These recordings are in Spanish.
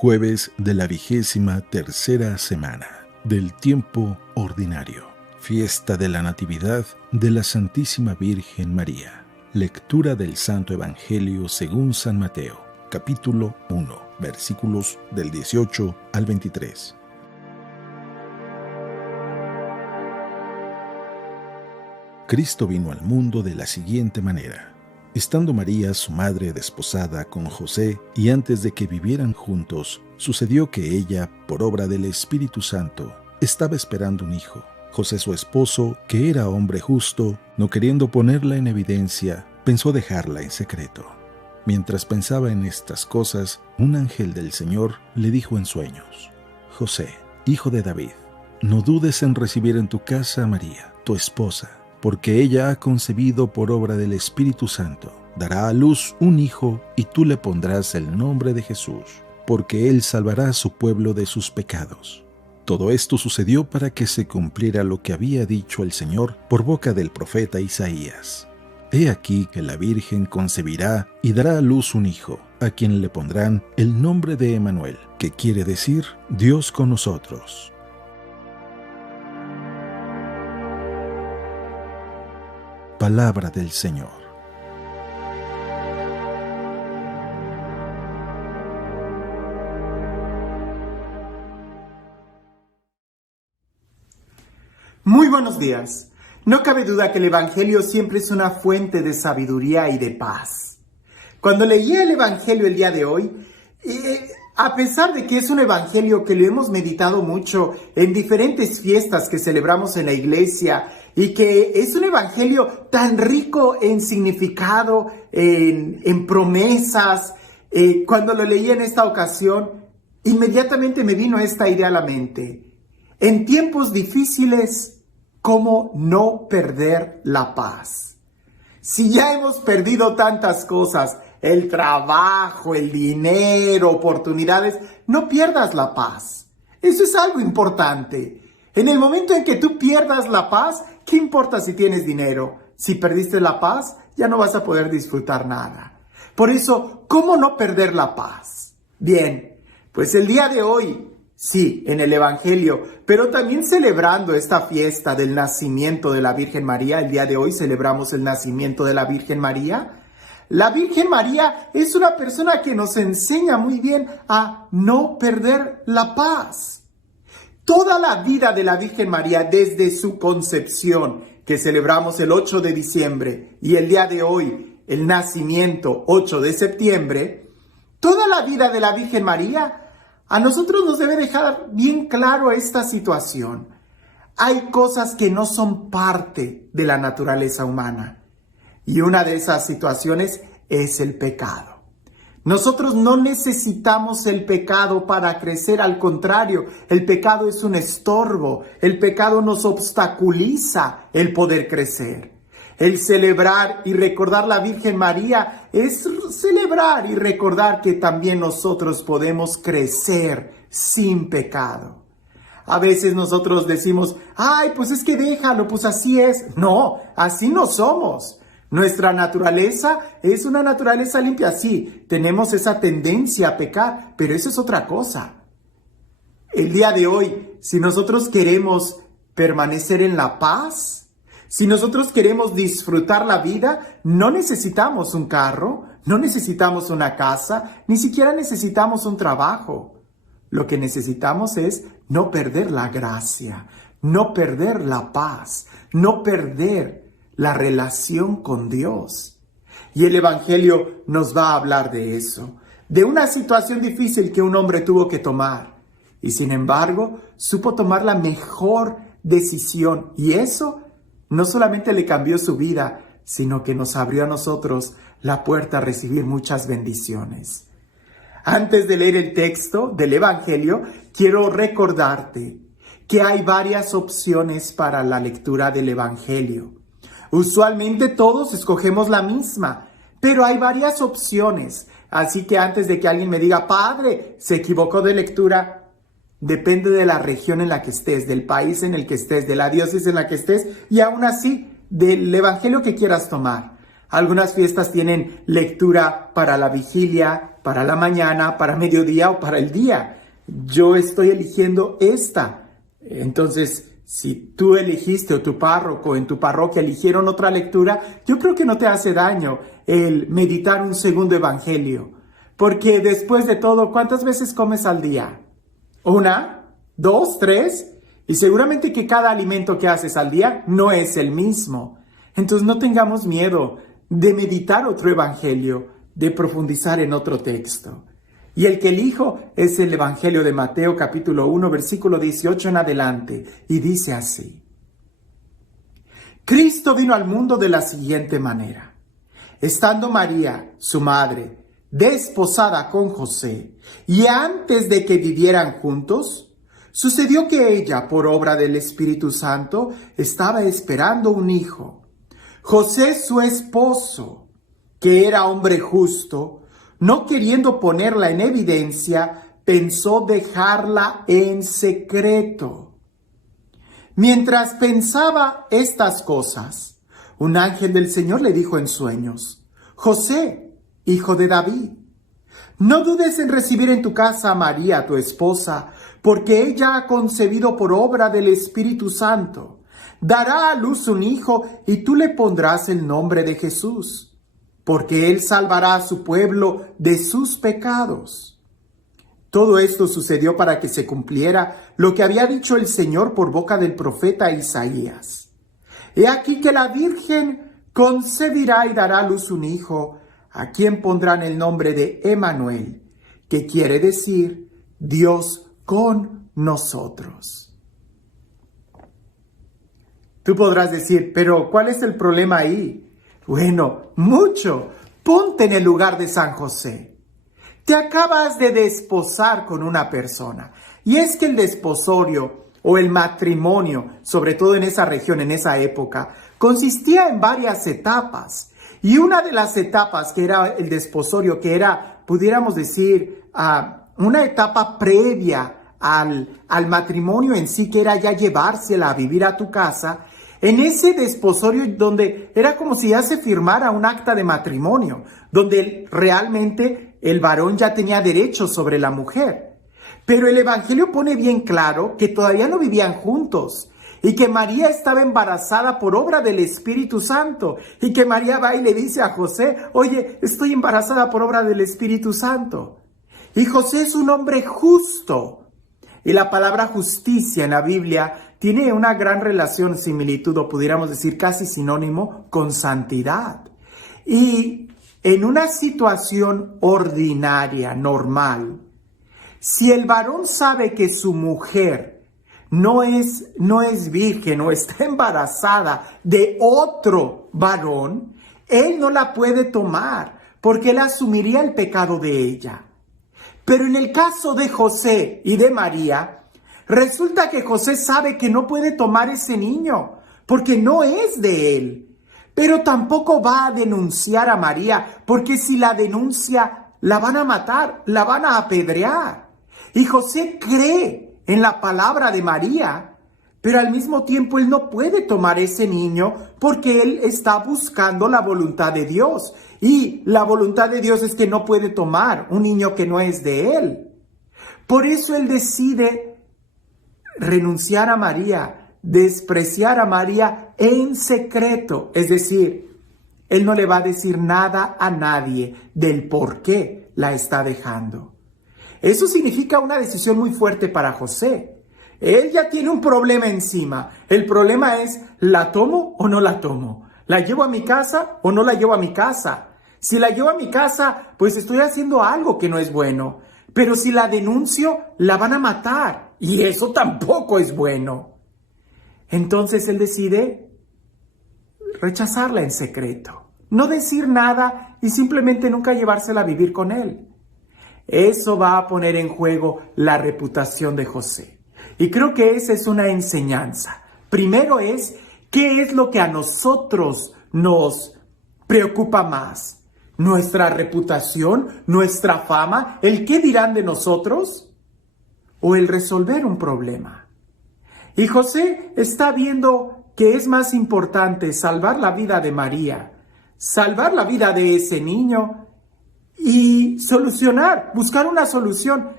Jueves de la 23ª semana del tiempo ordinario. Fiesta de la Natividad de la Santísima Virgen María. Lectura del Santo Evangelio según San Mateo, capítulo 1, versículos del 18 al 23. Cristo vino al mundo de la siguiente manera. Estando María, su madre, desposada con José, y antes de que vivieran juntos, sucedió que ella, por obra del Espíritu Santo, estaba esperando un hijo. José, su esposo, que era hombre justo, no queriendo ponerla en evidencia, pensó dejarla en secreto. Mientras pensaba en estas cosas, un ángel del Señor le dijo en sueños: José, hijo de David, no dudes en recibir en tu casa a María, tu esposa, porque ella ha concebido por obra del Espíritu Santo. Dará a luz un hijo y tú le pondrás el nombre de Jesús, porque él salvará a su pueblo de sus pecados. Todo esto sucedió para que se cumpliera lo que había dicho el Señor por boca del profeta Isaías. He aquí que la Virgen concebirá y dará a luz un hijo, a quien le pondrán el nombre de Emmanuel, que quiere decir Dios con nosotros. Palabra del Señor. Muy buenos días. No cabe duda que el Evangelio siempre es una fuente de sabiduría y de paz. Cuando leí el Evangelio el día de hoy, a pesar de que es un Evangelio que lo hemos meditado mucho en diferentes fiestas que celebramos en la iglesia, y que es un evangelio tan rico en significado, en promesas. Cuando lo leí en esta ocasión, inmediatamente me vino esta idea a la mente. En tiempos difíciles, ¿cómo no perder la paz? Si ya hemos perdido tantas cosas, el trabajo, el dinero, oportunidades, no pierdas la paz. Eso es algo importante. En el momento en que tú pierdas la paz, ¿qué importa si tienes dinero? Si perdiste la paz, ya no vas a poder disfrutar nada. Por eso, ¿cómo no perder la paz? Bien, pues el día de hoy, sí, en el Evangelio, pero también celebrando esta fiesta del nacimiento de la Virgen María, el día de hoy celebramos el nacimiento de la Virgen María. La Virgen María es una persona que nos enseña muy bien a no perder la paz. Toda la vida de la Virgen María, desde su concepción, que celebramos el 8 de diciembre, y el día de hoy, el nacimiento, 8 de septiembre, toda la vida de la Virgen María, a nosotros nos debe dejar bien claro esta situación. Hay cosas que no son parte de la naturaleza humana, y una de esas situaciones es el pecado. Nosotros no necesitamos el pecado para crecer, al contrario, el pecado es un estorbo, el pecado nos obstaculiza el poder crecer. El celebrar y recordar la Virgen María es celebrar y recordar que también nosotros podemos crecer sin pecado. A veces nosotros decimos, ay, pues es que déjalo, pues así es. No, así no somos. Nuestra naturaleza es una naturaleza limpia. Sí, tenemos esa tendencia a pecar, pero eso es otra cosa. El día de hoy, si nosotros queremos permanecer en la paz, si nosotros queremos disfrutar la vida, no necesitamos un carro, no necesitamos una casa, ni siquiera necesitamos un trabajo. Lo que necesitamos es no perder la gracia, no perder la paz, no perder la relación con Dios. Y el Evangelio nos va a hablar de eso, de una situación difícil que un hombre tuvo que tomar. Y sin embargo, supo tomar la mejor decisión. Y eso no solamente le cambió su vida, sino que nos abrió a nosotros la puerta a recibir muchas bendiciones. Antes de leer el texto del Evangelio, quiero recordarte que hay varias opciones para la lectura del Evangelio. Usualmente todos escogemos la misma, pero hay varias opciones. Así que antes de que alguien me diga, padre, se equivocó de lectura, depende de la región en la que estés, del país en el que estés, de la diócesis en la que estés y aún así del Evangelio que quieras tomar. Algunas fiestas tienen lectura para la vigilia, para la mañana, para mediodía o para el día. Yo estoy eligiendo esta. Entonces, si tú elegiste o tu párroco en tu parroquia eligieron otra lectura, yo creo que no te hace daño el meditar un segundo evangelio. Porque después de todo, ¿cuántas veces comes al día? ¿1, 2, 3? Y seguramente que cada alimento que haces al día no es el mismo. Entonces no tengamos miedo de meditar otro evangelio, de profundizar en otro texto. Y el que elijo es el Evangelio de Mateo capítulo 1, versículo 18 en adelante, y dice así. Cristo vino al mundo de la siguiente manera. Estando María, su madre, desposada con José, y antes de que vivieran juntos, sucedió que ella, por obra del Espíritu Santo, estaba esperando un hijo. José, su esposo, que era hombre justo, no queriendo ponerla en evidencia, pensó dejarla en secreto. Mientras pensaba estas cosas, un ángel del Señor le dijo en sueños, José, hijo de David, no dudes en recibir en tu casa a María, tu esposa, porque ella ha concebido por obra del Espíritu Santo. Dará a luz un hijo y tú le pondrás el nombre de Jesús, porque él salvará a su pueblo de sus pecados. Todo esto sucedió para que se cumpliera lo que había dicho el Señor por boca del profeta Isaías. He aquí que la Virgen concebirá y dará a luz un hijo, a quien pondrán el nombre de Emmanuel, que quiere decir Dios con nosotros. Tú podrás decir, pero ¿cuál es el problema ahí? Bueno, mucho. Ponte en el lugar de San José. Te acabas de desposar con una persona. Y es que el desposorio o el matrimonio, sobre todo en esa región, en esa época, consistía en varias etapas. Y una de las etapas que era el desposorio, que era, pudiéramos decir, una etapa previa al matrimonio en sí, que era ya llevársela a vivir a tu casa, en ese desposorio donde era como si ya se firmara un acta de matrimonio, donde realmente el varón ya tenía derechos sobre la mujer. Pero el Evangelio pone bien claro que todavía no vivían juntos y que María estaba embarazada por obra del Espíritu Santo y que María va y le dice a José, oye, estoy embarazada por obra del Espíritu Santo. Y José es un hombre justo. Y la palabra justicia en la Biblia tiene una gran relación, similitud, o pudiéramos decir casi sinónimo, con santidad. Y en una situación ordinaria, normal, si el varón sabe que su mujer no es virgen o está embarazada de otro varón, él no la puede tomar porque él asumiría el pecado de ella. Pero en el caso de José y de María, resulta que José sabe que no puede tomar ese niño porque no es de él. Pero tampoco va a denunciar a María porque si la denuncia la van a matar, la van a apedrear. Y José cree en la palabra de María, pero al mismo tiempo él no puede tomar ese niño porque él está buscando la voluntad de Dios. Y la voluntad de Dios es que no puede tomar un niño que no es de él. Por eso él decide renunciar a María, despreciar a María en secreto. Es decir, él no le va a decir nada a nadie del por qué la está dejando. Eso significa una decisión muy fuerte para José. Él ya tiene un problema encima. El problema es, ¿la tomo o no la tomo? ¿La llevo a mi casa o no la llevo a mi casa? Si la llevo a mi casa, pues estoy haciendo algo que no es bueno. Pero si la denuncio, la van a matar. Y eso tampoco es bueno. Entonces él decide rechazarla en secreto. No decir nada y simplemente nunca llevársela a vivir con él. Eso va a poner en juego la reputación de José. Y creo que esa es una enseñanza. Primero es, ¿qué es lo que a nosotros nos preocupa más? ¿Nuestra reputación? ¿Nuestra fama? ¿El qué dirán de nosotros? ¿O el resolver un problema? Y José está viendo que es más importante salvar la vida de María, salvar la vida de ese niño y buscar una solución.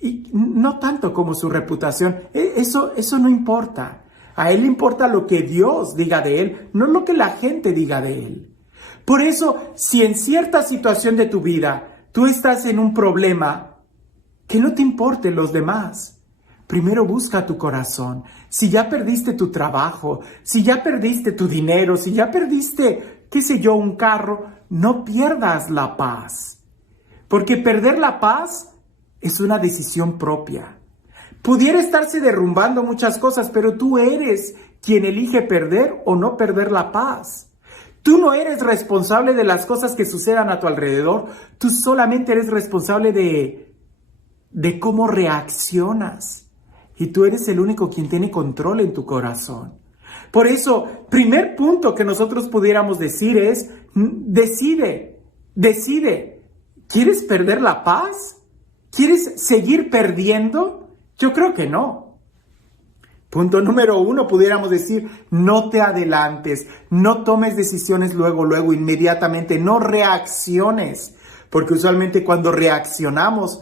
Y no tanto como su reputación. Eso no importa. A él le importa lo que Dios diga de él, no lo que la gente diga de él. Por eso, si en cierta situación de tu vida tú estás en un problema, que no te importen los demás. Primero busca tu corazón. Si ya perdiste tu trabajo, si ya perdiste tu dinero, si ya perdiste, qué sé yo, un carro, no pierdas la paz. Porque perder la paz es una decisión propia. Pudiera estarse derrumbando muchas cosas, pero tú eres quien elige perder o no perder la paz. Tú no eres responsable de las cosas que sucedan a tu alrededor. Tú solamente eres responsable de cómo reaccionas. Y tú eres el único quien tiene control en tu corazón. Por eso, primer punto que nosotros pudiéramos decir es, decide. ¿Quieres perder la paz? ¿Quieres seguir perdiendo? Yo creo que no. Punto número 1, pudiéramos decir, no te adelantes, no tomes decisiones luego, inmediatamente, no reacciones. Porque usualmente cuando reaccionamos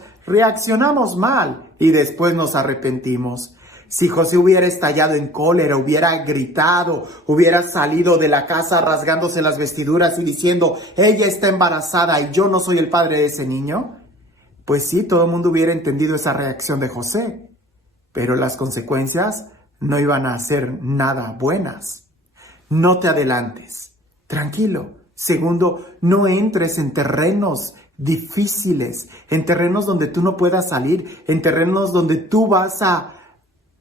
mal y después nos arrepentimos. Si José hubiera estallado en cólera, hubiera gritado, hubiera salido de la casa rasgándose las vestiduras y diciendo, ella está embarazada y yo no soy el padre de ese niño, pues sí, todo el mundo hubiera entendido esa reacción de José. Pero las consecuencias no iban a ser nada buenas. No te adelantes, tranquilo. Segundo, no entres en terrenos difíciles, en terrenos donde tú no puedas salir, en terrenos donde tú vas a,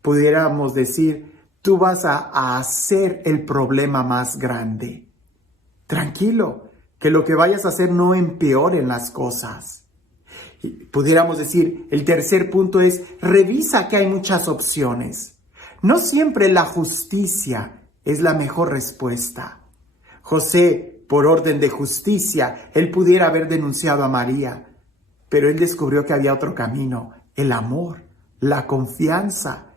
pudiéramos decir, tú vas a hacer el problema más grande. Tranquilo, que lo que vayas a hacer no empeore las cosas. Y pudiéramos decir, el tercer punto es, revisa que hay muchas opciones. No siempre la justicia es la mejor respuesta. José, por orden de justicia, él pudiera haber denunciado a María, pero él descubrió que había otro camino, el amor, la confianza.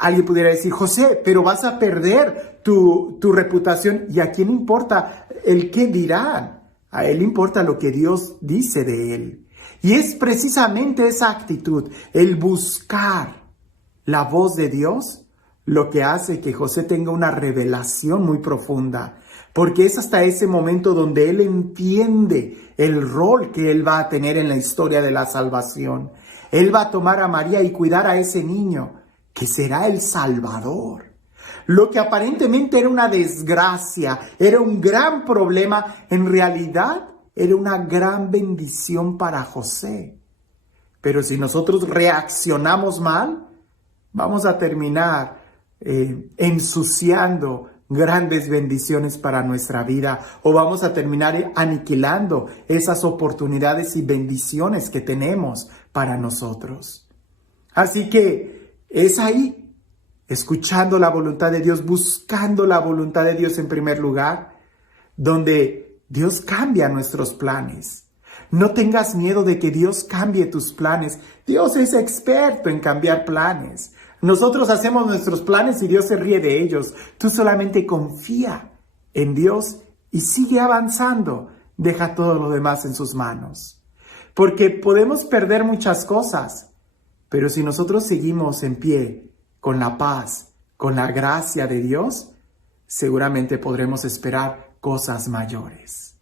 Alguien pudiera decir, José, pero vas a perder tu reputación. ¿Y a quién importa el qué dirán? A él importa lo que Dios dice de él. Y es precisamente esa actitud, el buscar la voz de Dios, lo que hace que José tenga una revelación muy profunda. Porque es hasta ese momento donde él entiende el rol que él va a tener en la historia de la salvación. Él va a tomar a María y cuidar a ese niño, que será el Salvador. Lo que aparentemente era una desgracia, era un gran problema, en realidad era una gran bendición para José. Pero si nosotros reaccionamos mal, vamos a terminar ensuciando grandes bendiciones para nuestra vida, o vamos a terminar aniquilando esas oportunidades y bendiciones que tenemos para nosotros. Así que es ahí, escuchando la voluntad de Dios, buscando la voluntad de Dios en primer lugar, donde Dios cambia nuestros planes. No tengas miedo de que Dios cambie tus planes. Dios es experto en cambiar planes. Nosotros hacemos nuestros planes y Dios se ríe de ellos. Tú solamente confía en Dios y sigue avanzando. Deja todo lo demás en sus manos. Porque podemos perder muchas cosas, pero si nosotros seguimos en pie, con la paz, con la gracia de Dios, seguramente podremos esperar cosas mayores.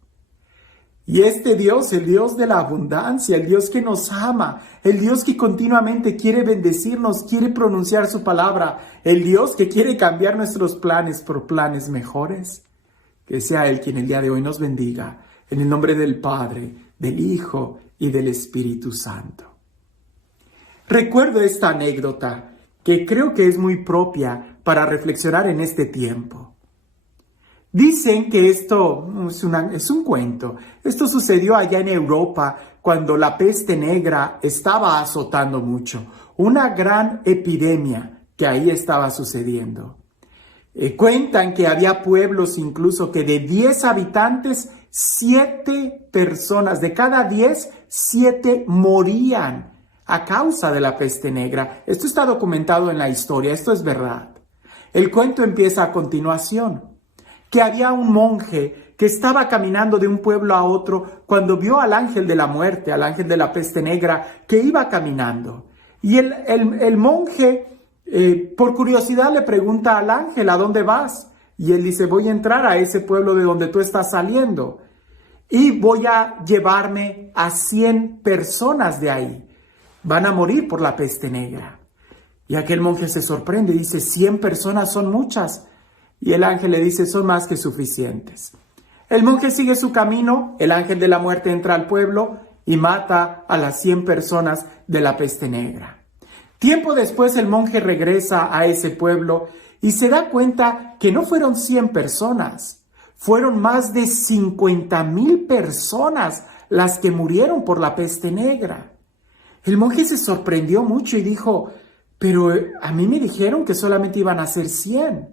Y este Dios, el Dios de la abundancia, el Dios que nos ama, el Dios que continuamente quiere bendecirnos, quiere pronunciar su palabra, el Dios que quiere cambiar nuestros planes por planes mejores, que sea Él quien el día de hoy nos bendiga, en el nombre del Padre, del Hijo y del Espíritu Santo. Recuerdo esta anécdota que creo que es muy propia para reflexionar en este tiempo. Dicen que esto es un cuento. Esto sucedió allá en Europa cuando la peste negra estaba azotando mucho. Una gran epidemia que ahí estaba sucediendo. Cuentan que había pueblos incluso que de 10 habitantes, 7 personas, de cada 10, 7 morían a causa de la peste negra. Esto está documentado en la historia, esto es verdad. El cuento empieza a continuación. Que había un monje que estaba caminando de un pueblo a otro cuando vio al ángel de la muerte, al ángel de la peste negra, que iba caminando. Y el monje, por curiosidad, le pregunta al ángel, ¿a dónde vas? Y él dice, voy a entrar a ese pueblo de donde tú estás saliendo y voy a llevarme a 100 personas de ahí. Van a morir por la peste negra. Y aquel monje se sorprende y dice, 100 personas son muchas. Y el ángel le dice, son más que suficientes. El monje sigue su camino, el ángel de la muerte entra al pueblo y mata a las 100 personas de la peste negra. Tiempo después el monje regresa a ese pueblo y se da cuenta que no fueron 100 personas, fueron más de 50,000 personas las que murieron por la peste negra. El monje se sorprendió mucho y dijo, pero a mí me dijeron que solamente iban a ser 100.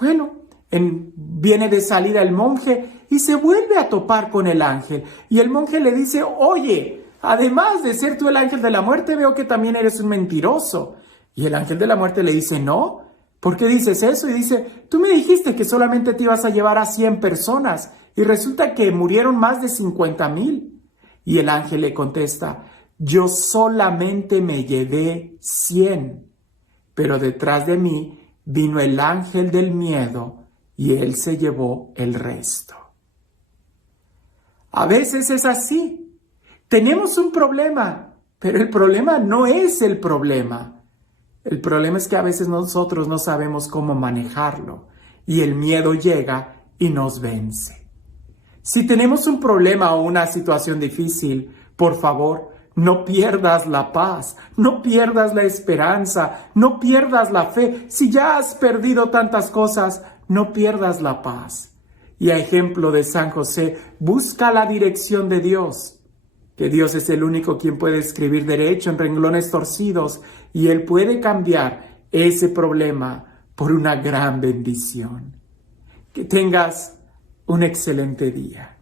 Bueno, viene de salida el monje y se vuelve a topar con el ángel. Y el monje le dice, oye, además de ser tú el ángel de la muerte, veo que también eres un mentiroso. Y el ángel de la muerte le dice, no, ¿por qué dices eso? Y dice, tú me dijiste que solamente te ibas a llevar a 100 personas y resulta que murieron más de 50,000. Y el ángel le contesta, yo solamente me llevé 100, pero detrás de mí vino el ángel del miedo y él se llevó el resto. A veces es así. Tenemos un problema, pero el problema no es el problema. El problema es que a veces nosotros no sabemos cómo manejarlo y el miedo llega y nos vence. Si tenemos un problema o una situación difícil, por favor, no pierdas la paz, no pierdas la esperanza, no pierdas la fe. Si ya has perdido tantas cosas, no pierdas la paz. Y a ejemplo de San José, busca la dirección de Dios, que Dios es el único quien puede escribir derecho en renglones torcidos y Él puede cambiar ese problema por una gran bendición. Que tengas un excelente día.